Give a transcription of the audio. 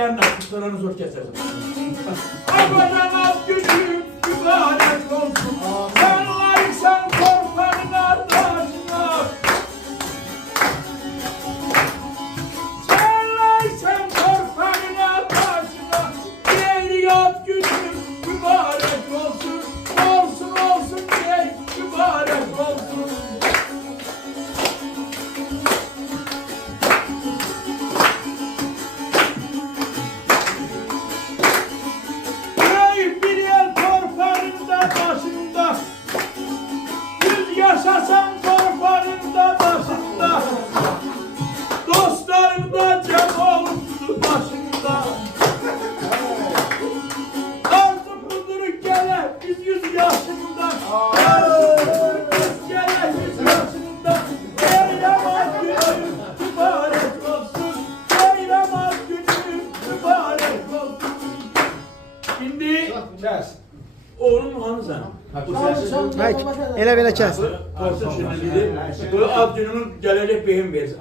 diyen nakıtlarını zor kesersin. Abadan az gücüm mübarek olsun. Sen layıksan korkmanın ardına. Sen layıksan korkmanın ardına. Diğeri yat gücüm mübarek olsun. Olsun olsun diye mübarek olsun. Bir el torparında başında, yüz yaşasan torparında başında, dostlarım da cem olurdu başında. Arzum budur gele biz 100 yaşında, biz gele 100 yaşında. Eylemaz günüm mübarek olsun, eylemaz günüm mübarek olsun. Şimdi oğlum hanı sen? Hayır, elə belə kəs. Korktu şimdi dedi. Bu Abdülhamid'in gelecek beyim versin.